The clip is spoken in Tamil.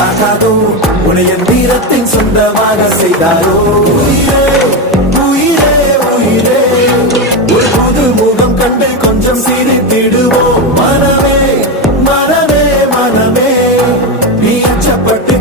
ஆகாதோ உடைய வீரத்தின் சொந்தமாக செய்தாரோ உயிரே உயிரே உயிரே ஒரு புது முகம் கண்டு கொஞ்சம் சிரித்திடுவோம் மனமே மனமே மனமே நீ அச்சப்பட்டு